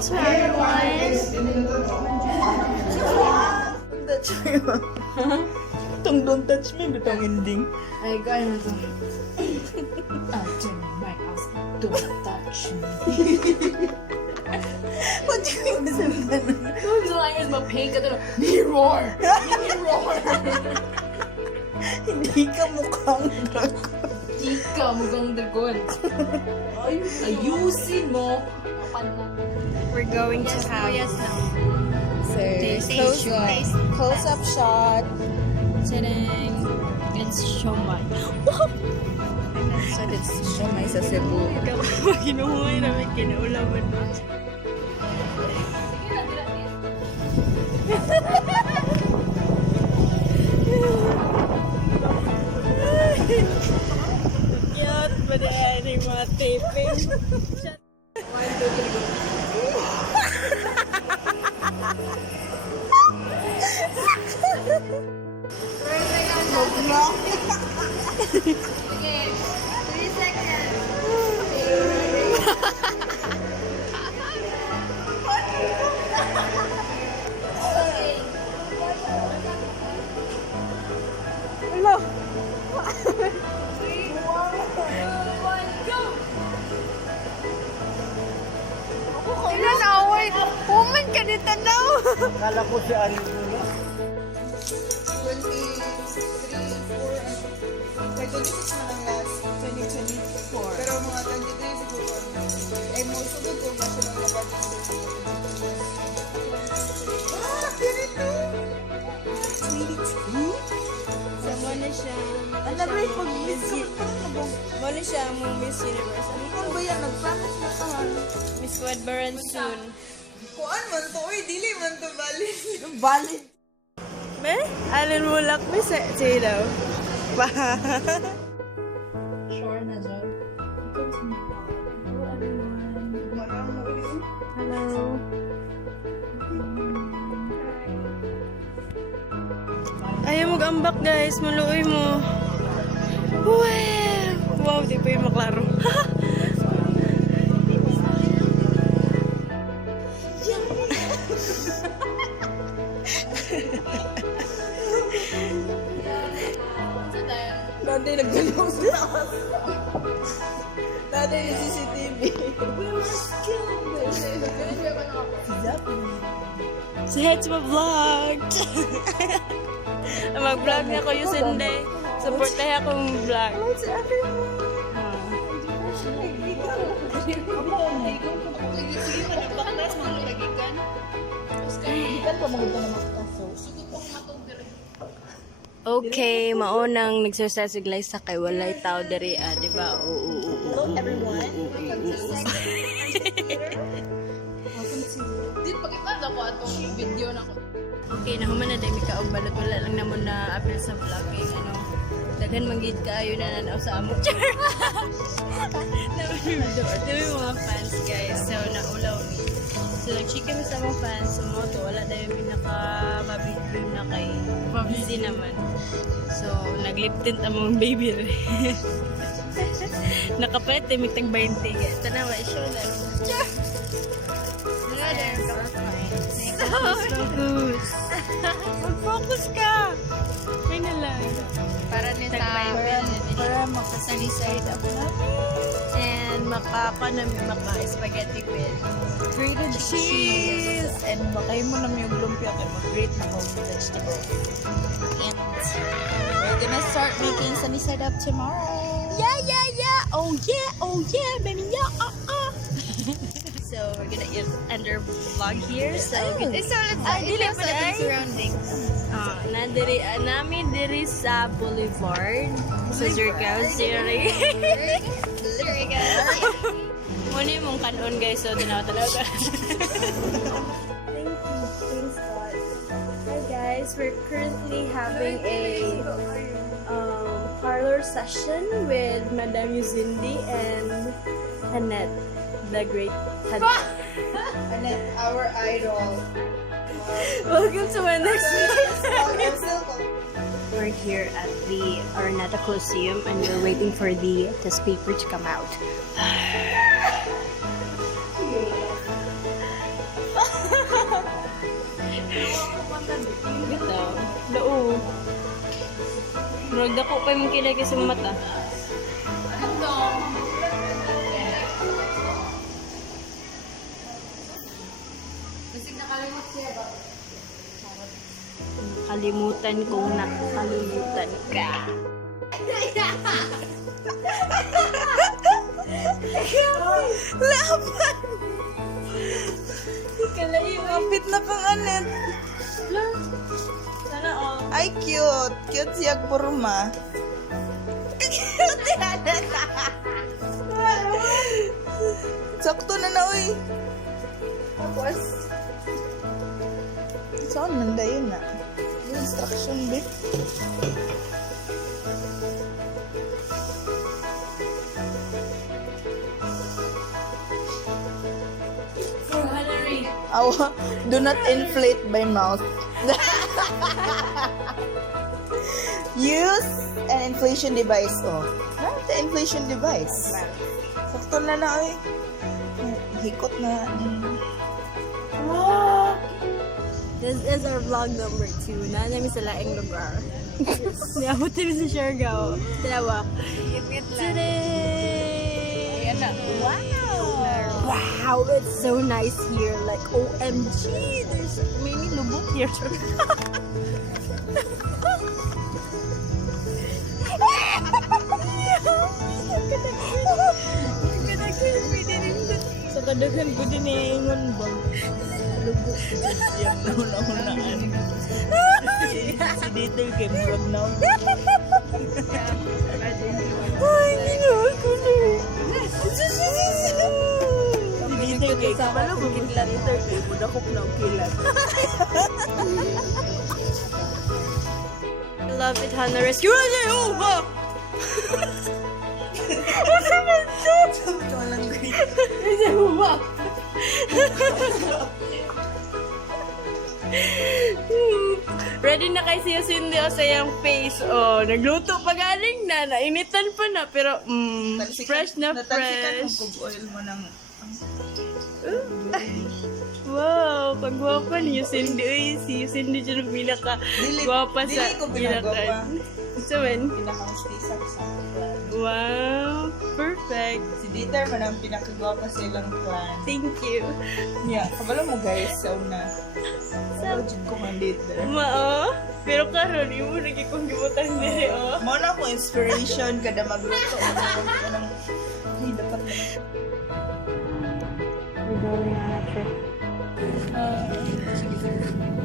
to everyone. Don't touch me, ma. Don't touch me, bitong ending. Ay, kaya na to. Enter my house. Don't touch me. What do you mean sabi ganun? Don't lie, is ma-paint ka to. Mirror! Mirror! Hindi ka mukhang dragon. Di ka mukhang dragon. Ayusin mo. We're going to have So, Taste. close-up shot. Tadang! It's siomai. So, that's siomai sa Cebu. Kinuha namin kinaulaman mo. Cute ba na yan yung mga taping? Okay, 3 seconds. Hello. Ilan na away? Woman ka dito daw! Kala ko si Ari muna. 26 na lang last 2024. Pero mga 23 siguro. Eh, most of the po ba siya ng labag? Ah, ganito! 22? So, mo na siya. Alam mo yung pag-miss ko. Mo na siya mong Miss Universe. Ano ba yan? Nag-promise na ka. Miss Wadbaran soon. Kuan man to? Uy, dili man to valid. Valid. Me? Alin mo lak Miss Silaw. Sure na dyan. Hello. Ayaw mag-ambak guys, maluoy mo. Wow! Wow, di pa yung maklaro. Dati nagdalaw sila. Dati yung CCTV. Say hi to my vlog! Mag-vlog na ko yung Sunday. Support tayo akong vlog. Okay, maunang nagsusay sa glay sa kay walay tao diri di ba? Hello everyone. Di, pakita na ko atong video na ko. Okay, nahuman na dahil ka og balot wala lang naman na appeal sa vlogging ano. Daghan manggid kaayo na nanaw sa amo. Dami mga fans guys. So naulaw ni. So nag-chicken mi sa mga fans sa moto wala dahil mi naka-mabigyo na kay busy naman. So nag-lip tint among baby re. Nakapalit mi tag 20 guys. Tanawa show na. Focus. Mag-focus ka. May na lang. Para ni sa Para makasalisay ako namin. And maka-spaghetti with grated cheese. And makay mo naman yung lumpia kaya mag-grate na mo yung vegetable. And we're gonna start making sunny side up tomorrow. Yeah! Oh yeah, baby, yeah! So we're gonna end our vlog here. So let's dili pa na surroundings. nandiri namin diri sa Boulevard sa Surigao City. Muna mong kanon guys, so tinaw-tanaw ka. Thanks God. Hi guys, we're currently having a parlor session with Madame Yuzindi and Hanette, the great Hanette. Annette, our idol. Welcome to my next Still We're here at the Araneta Coliseum and we're waiting for the test paper to come out. Murag dako pa yung kilay sa mata. Kalimutan kong nakalimutan ka. Laban! Kalayo. Kapit na kang anet. Sana all. Ay, cute. Cute siya burma. Cute yan. Sakto na na, uy. Tapos, saan nanda yun na? Instruction, babe. For Hillary. Awa, do not inflate by mouth. Use an inflation device. Oh, the inflation device. Sakto na na, oy. Hikot na. This is our vlog number 2. Namin sa laing lugar. Niabot din sa Siargao. Tinawak. Today! Wow, it's so nice here. Like, OMG, there's many lubot here. Sa kadaghan ko din ingon ba? Lubog ko siya nauna-unaan. Si Dieter kay murag na. Ay, ginawa ko na. Si Dieter kay kapalo ko kitla Dieter kay mudakop na ang kilat. I love it, Hannah. Rescue us! Oh, ha! What's happened? Is it what? Ready na kay siya Cindy o sa iyang face. Oh, nagluto pa galing na. Nainitan pa na. Pero, fresh na Natalsikan fresh. mo kung oil mo ng... Wow, pagwapa niyo Cindy. Uy, si Cindy dyan ang pinaka-gwapa sa Dili ko pinagwapa. inakan. So, man. Pinaka-mestiza ko sa clan. Wow, perfect. Si Dieter man ang pinakagwapa sa ilang clan. Thank you. Yeah, kabalo mo guys, sa una. Kabalo dyan ko nga Dieter. Mao, pero karon imo lagi kong gibutan dire oh. Mo na akong inspiration kada magluto. Ay, dapat na.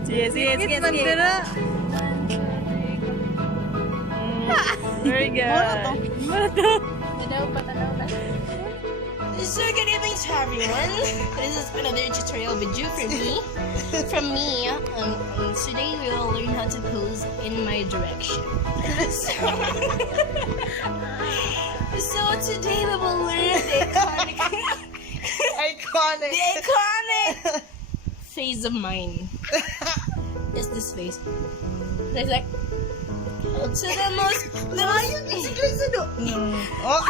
Sige, sige. Very good. So good evening to everyone. This is another tutorial video from me. Today we will learn how to pose in my direction. So today we will learn the iconic face of mine. It's this face. It's like so the most Oh!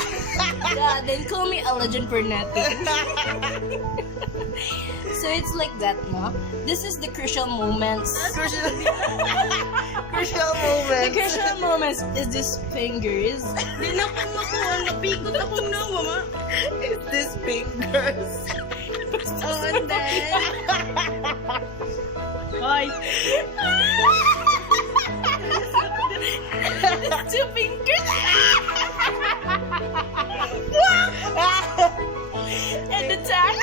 yeah, then call me a legend for nothing. So it's like that, no? This is the crucial moments. Crucial The moment. crucial moments is these fingers. Di na ko makuha, napikot akong nawa, ma. It's this fingers. Oh, and then Hoy. two fingers. And the tongue.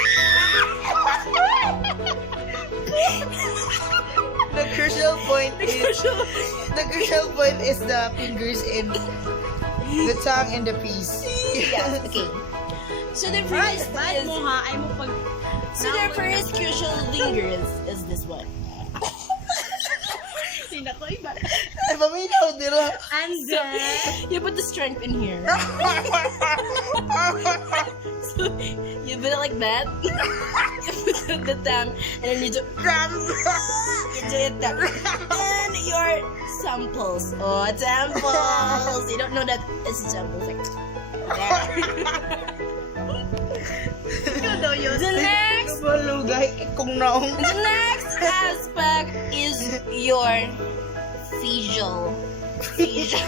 The crucial point is the fingers in the tongue and the piece. Yeah, okay. So the first Bad is, mo ha, ay mo pag... so the first crucial fingers is this one. Di na ko iba. Ay, paminaw, dira. And then... You put the strength in here. So you put it like that. You put the thumb, and then you do it that. And your samples. Oh, temples. You don't know that it's temples. Like the next, Balugay, kung naong. the next aspect is your facial facial.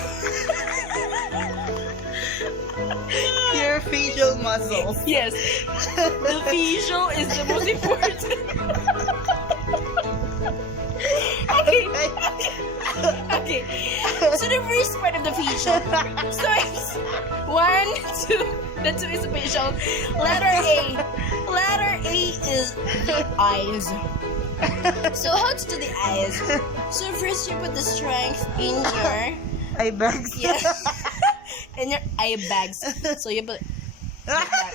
Your facial muscles. Yes, the facial is the most important. Okay. Okay. So the first part of the facial. So it's 1, 2. The 2 is the facial. Letter A. Letter A is the eyes. So how to do the eyes? So first you put the strength in your Eye bags. yes, in your eye bags. So you put like that.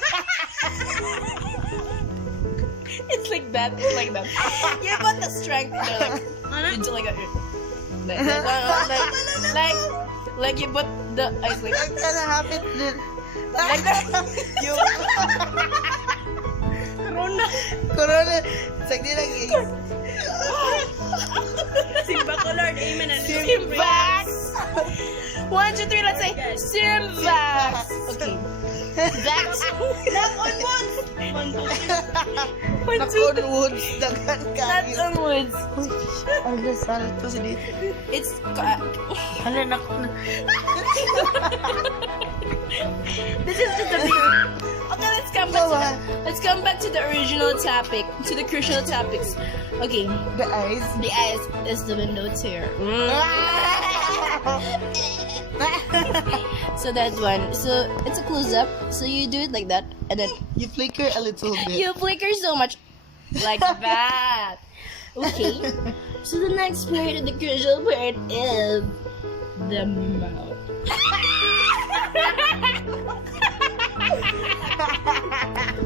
It's like that. It's like that. You put the strength in there, like you do like a like you put the eyes like Like that happen. like that. You Corona. corona. Sagdi lang eh. Simba ko, Lord. Amen. Simvax. 1, 2, 3. Let's say Simvax. Okay. Vax. Not on woods. 1, 2, 3. 1, 2, 3. Nakon woods. Dagan Not kayo. on woods. Ang dasal to si dito. It's Ano nakon. this is just a big. Okay, let's come back to the original topic, to the crucial topics. Okay, The eyes. the eyes is the window tear. So that one. So it's a close up. So you do it like that, and then You flicker a little bit. you flicker so much, like that. Okay. So the next part of the crucial part is the mouth.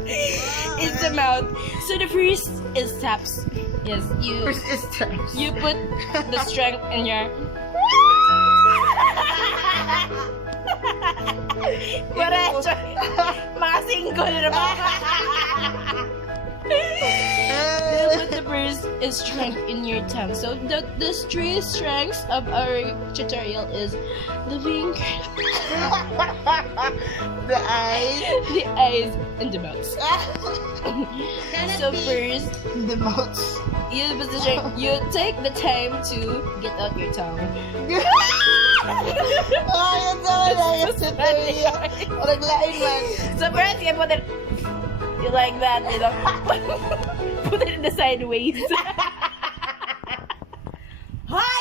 It's the mouth. So the first is taps. Yes, First is times. you put the strength in your. Diretso. Mga single na ba? You put the first is strength in your tongue. So the three strengths of our tutorial is the finger, The eyes. the eyes, and the mouth. So first, The mouth. you put the strength. You take the time to get out your tongue. Ayun naman. Ayun sa tuloy. Parang lain man. So first, you put it you like that, you know. Put it in the sideways. Hi.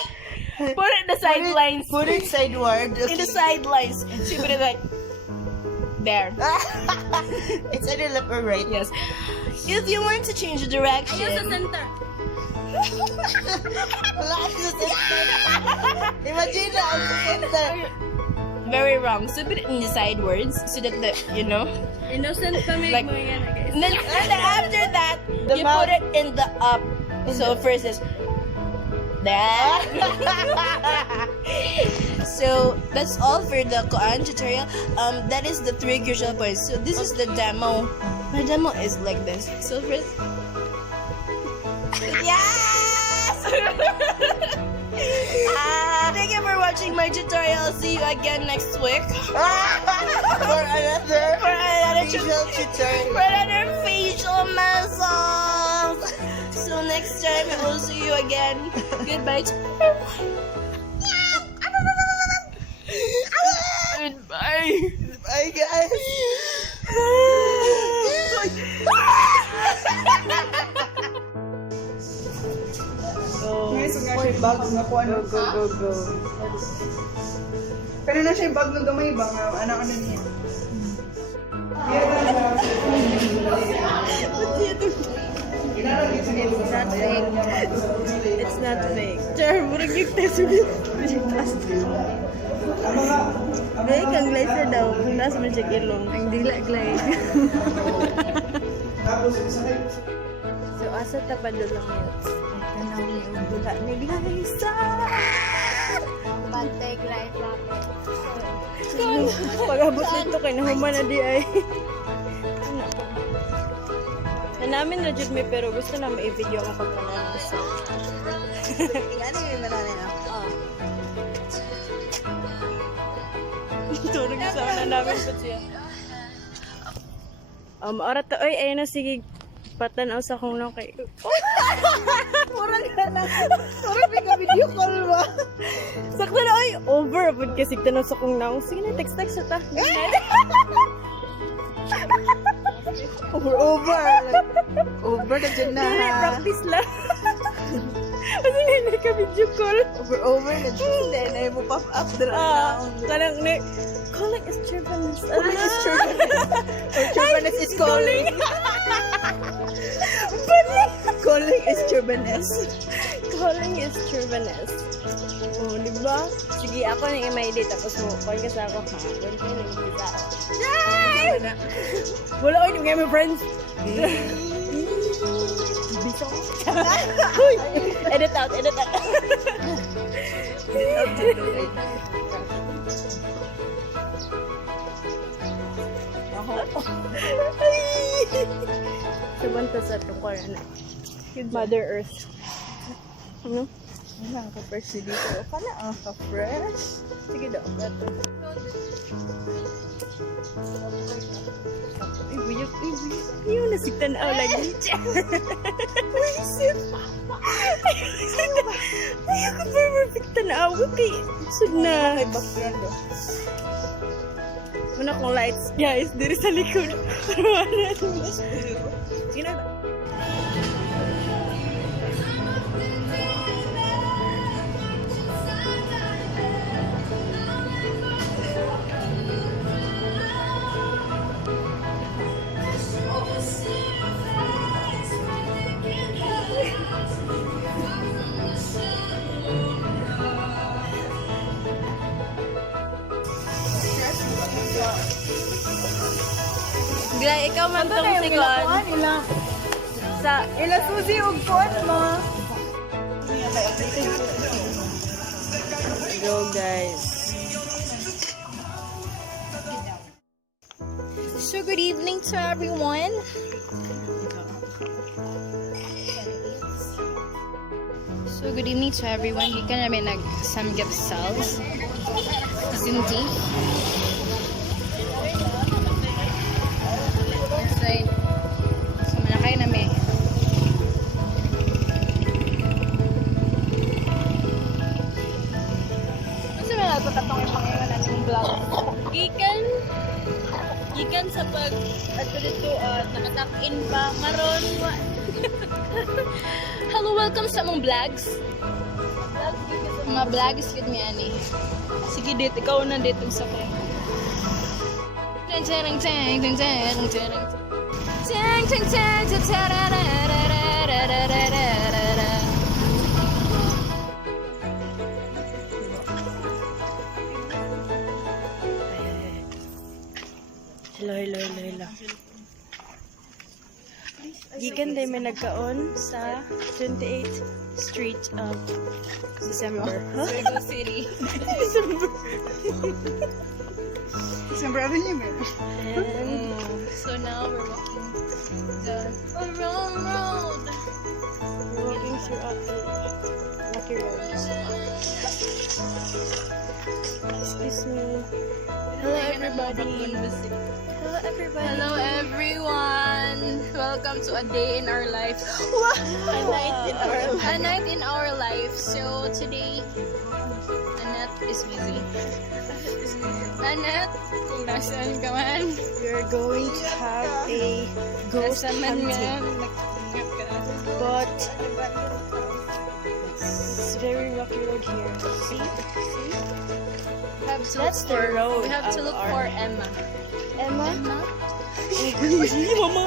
Put it in the sidelines. Put it sideward. In the sidelines. So you put it like there. It's either left or right. Yes. If you want to change the Ayun sa direction, center. Wala ka sa center. Imagine na ang sa center. very wrong. So put it in the sidewards so that the Innocent kami Like- mga yan, guys. and then after that The you mouth. put it in the up. So first is that. So that's all for the Koan tutorial. That is the 3 crucial points. So this is the demo. My demo is like this. So first, yes. Thank you for watching my tutorial. See you again next week For another for another facial tutorial. for another facial muscles. So next time I will see you again. Goodbye. Goodbye. Bye guys. Guys, nga siya bag nga po ano. Go. Pero na siya bag ng gamay ba nga anak ano niya. It's not fake. It's not fake. Char, murag yung test ulit. Gaya kang glider daw. Kung nasa mo siya ilong. Ang dila glide. So, asa tapado lang yun. Tanaw ni Ubula ni Glisa. Pantay glide lang. Pag-abot nito kay nahuman na di ay. Ano po? Na namin na jud mi pero gusto na i-video ang pagkanan gusto. Ano yung mananay na? Tulog sa na namin po siya. Oras to, oy, ayun na sige. patanaw sa kong nang kay. Murag ka na. Murag may ka-video call ba? Sakto na ay over pud kasi tanaw sa kong nang. Sige na text sa ta. Over. Like, over na dyan na. Dili, practice lang. Kasi hindi ka video call. Over na dyan. Then, ay mo pop up dra na. Kanang ni calling is Turbanus. Calling is Turbanus. Or Turbanus is calling. Calling is Turbanus. Calling is Turbanus. Oh, di ba? Sige, ako na i-maili tapos mo call ka sa ako ha. Wala ka na kita. Yay! Wala ko yung game friends. Biso. Uy! Edit out, edit out. Sabanta sa tukar na. Mother Earth. Ano? Ang ka-fresh dito. Kala ang ka-fresh. Sige daw. Gato. Ay, buyok. Ay, buyok. Ayaw, nasigtan ako lagi. Wisit. Ayaw ko pa perfect tanaw. Okay. Sud na. May background do. Una kong lights, guys. Diri sa likod. Parang Sige na. Gila, ikaw man tong sigon. Sa Ila Suzy og kuan mo. go, guys. So good evening to everyone. So good evening to everyone. You can namin nag-samgyup cells. Zinti. So malakay na may. Kasi may nagpatatong yung pangalan ng vlog. Gikan sa pag ato dito nakatak-in pa karon wa. Hello, welcome sa mong vlogs. Mga vlogs yun niya ani. Sige, date ikaw na date sa friend. Tang tang tang tang tang tang tang tang tang tang. Hello. Gikan day may nagkaon sa 28th Street of December. Cebu City. December Avenue mo. And So now we're walking the wrong road. we're walking through Lucky Road. Excuse me. Hello everybody. Hello everybody. Hello everyone. Welcome to a day in our life. A night in our life. A night in our life. So today, Annette is busy. Annette, kung nasaan ka man. We're going to have a ghost Nasaan man hunting. But it's very rocky road here. See? That's the road We have to of look our- for Emma. Emma? Emma? Mama.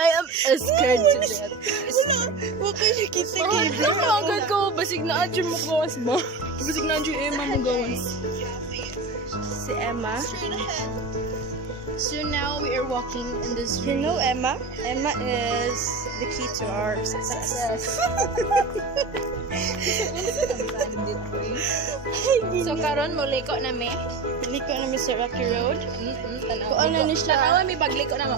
I am scared to death. Huwag kayo nakita Oh, nakakagad ko. Basig na adyo mo gawas ba? Basig na adyo Emma mo gawas. Si Emma. So now we are walking in this You know Emma? Emma is the key to our success. So karon mo liko na me. Liko na Mr. Rocky Road. Tanaw. Kung ano ni siya? Tanawa may pagliko na mo.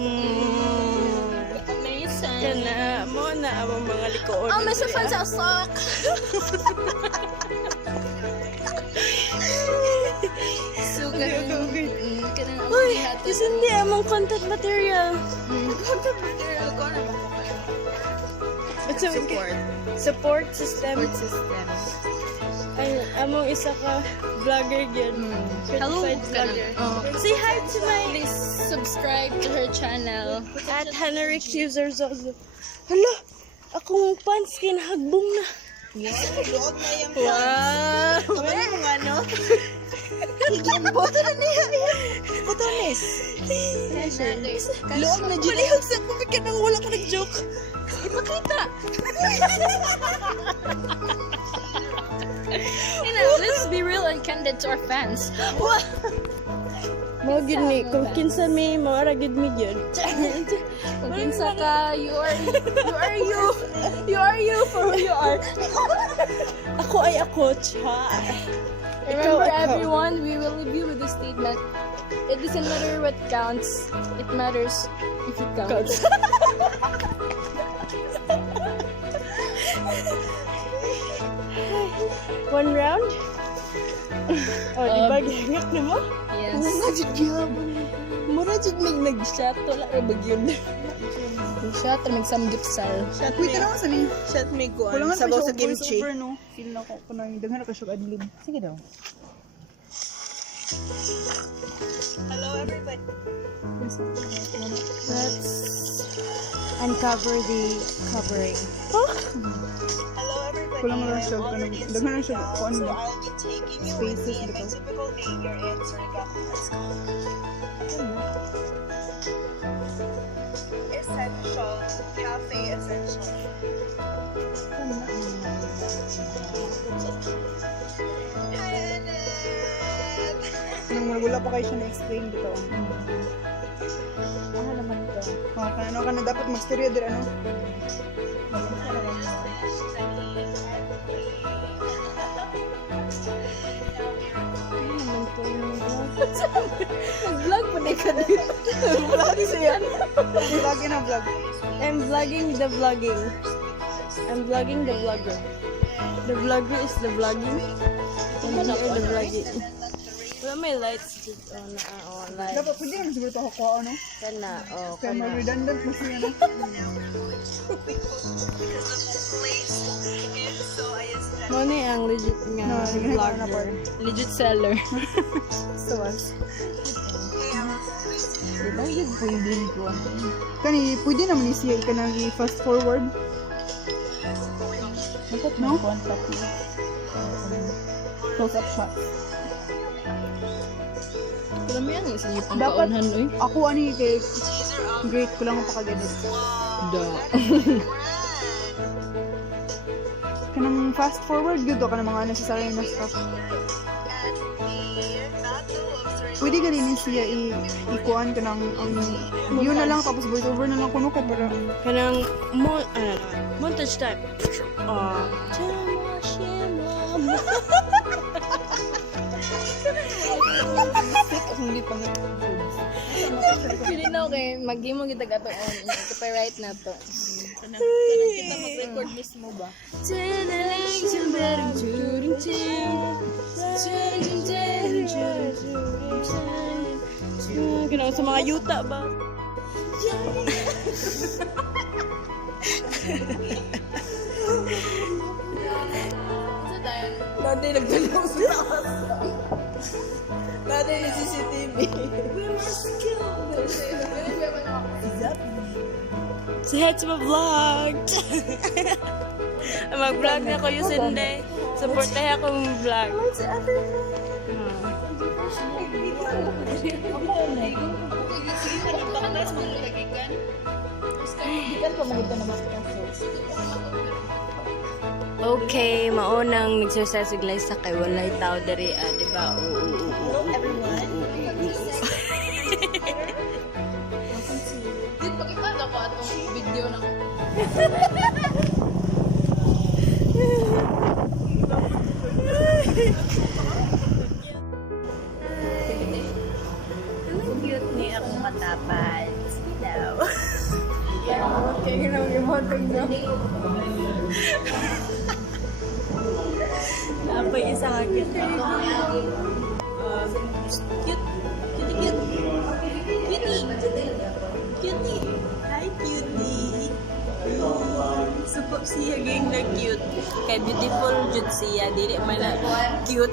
Yan Amazing. na. Mo na ang mga likoon. Oh, may safan sa sock. So Okay, Hindi, among content material. Content material ko na ba? It's a support system. Ay, among isa ka vlogger yun. Certified vlogger. Say hi to my... Please subscribe to her channel. At Hanaric users also. Hala, akong pants kinahagbong na. Luot na yung Wow! Kamay mo nga, no? Higyan, boto na niya. Botones. Luot na dyan. Palihog sa kumika nang wala ka nag-joke. Ipakita! You know, let's be real and candid to our fans. Mo gini, kung kinsa may maara gid mi gyud. Kung kinsa ka, you are You are for who you are. Ako ay ako, cha. Remember, Ikaw. everyone, we will leave you with this statement. It doesn't matter what counts. It matters if it counts. One round? Oh, di ba gihangak na mo? Yes. Mura jud mig nag-shot wala ra ba gyud. Yung shot, nagsamgyupsal. Wait, ano sa ni? Shot may kuan. Kulangan pa Sabaw siya sa kimchi. voiceover, no? Feel na ko na yung daghan na ka siya adlib. Sige daw. Hello, everybody. Let's uncover the covering. Hello, everybody. Kulang lang siya. Daghan na siya kuan So ba? I'll be taking you Spaces with me in my dito. typical day here in Surigao. Essential. Cafe Essential. Hi, Annette! Nang wala pa kayo siya na-explain dito. Ano naman ito? Ano ka na dapat mag-storya din ano? Vlog pa na ka dito. Vlog siya. Vlog na vlog. I'm vlogging the vlogging. I'm vlogging the vlogger. The vlogger is the vlogging. And you are the vlogging. Wala may lights dito. Lights. Dapat pwede naman siguro ito kukuha ano? Kana, Kaya kana. mag-redundant mo siya no? Mo ni ang legit nga No, hindi na na vlogger. Legit seller. So us. Diba yun po yung blink ko? Kani, pwede naman siya ka nang i-fast forward. No? Close up shot. Alam mo yan, isa yung Dapat, pangkaunhan, oy. ako ani kay great ko lang ang pakaganit. Da. Kanang fast forward gyud ka ng mga necessary na stuff. Pwede ka rin siya ikuan ka ng view na lang tapos voice over na lang kuno ko para Kanang montage time. Shema, shema. hindi pa nga. Pili na okay, mag-imo kita gato on. Copyright na to. Kita mag-record mismo ba? Kanang sa mga yuta ba? Nanday nagdalaw sa taas. Nanday yung CCTV. Say hi to my vlog! Mag-vlog na ko yung Sunday. Support tayo akong vlog. Okay, maunang nagsusa siglay sa kay walay tao diri, di ba? Hello, everyone. Dito, pakipala ko atong video ng... Ang cute ni akong matapad. Daw. Kaya ginawa yung mga tingnan. Napay isa nga cute. Cute. Cute. Cute. Cute. Cutie! Hi, cutie! Supo siya gang na cute. Kay beautiful jud siya. Dili man na cute.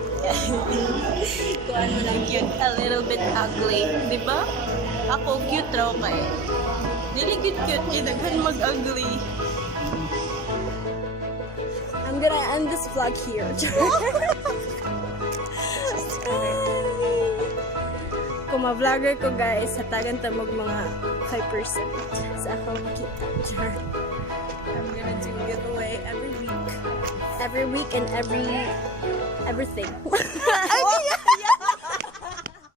Kuan mo na cute. A little bit ugly. Di ba? Ako cute raw kay. Dili cute. Daghan mag-ugly. I'm gonna end this vlog here. Kung ma-vlogger ko guys, hatagan ta mag mga 5% sa akong kita. Char. I'm gonna do giveaway every week. Every week and everything.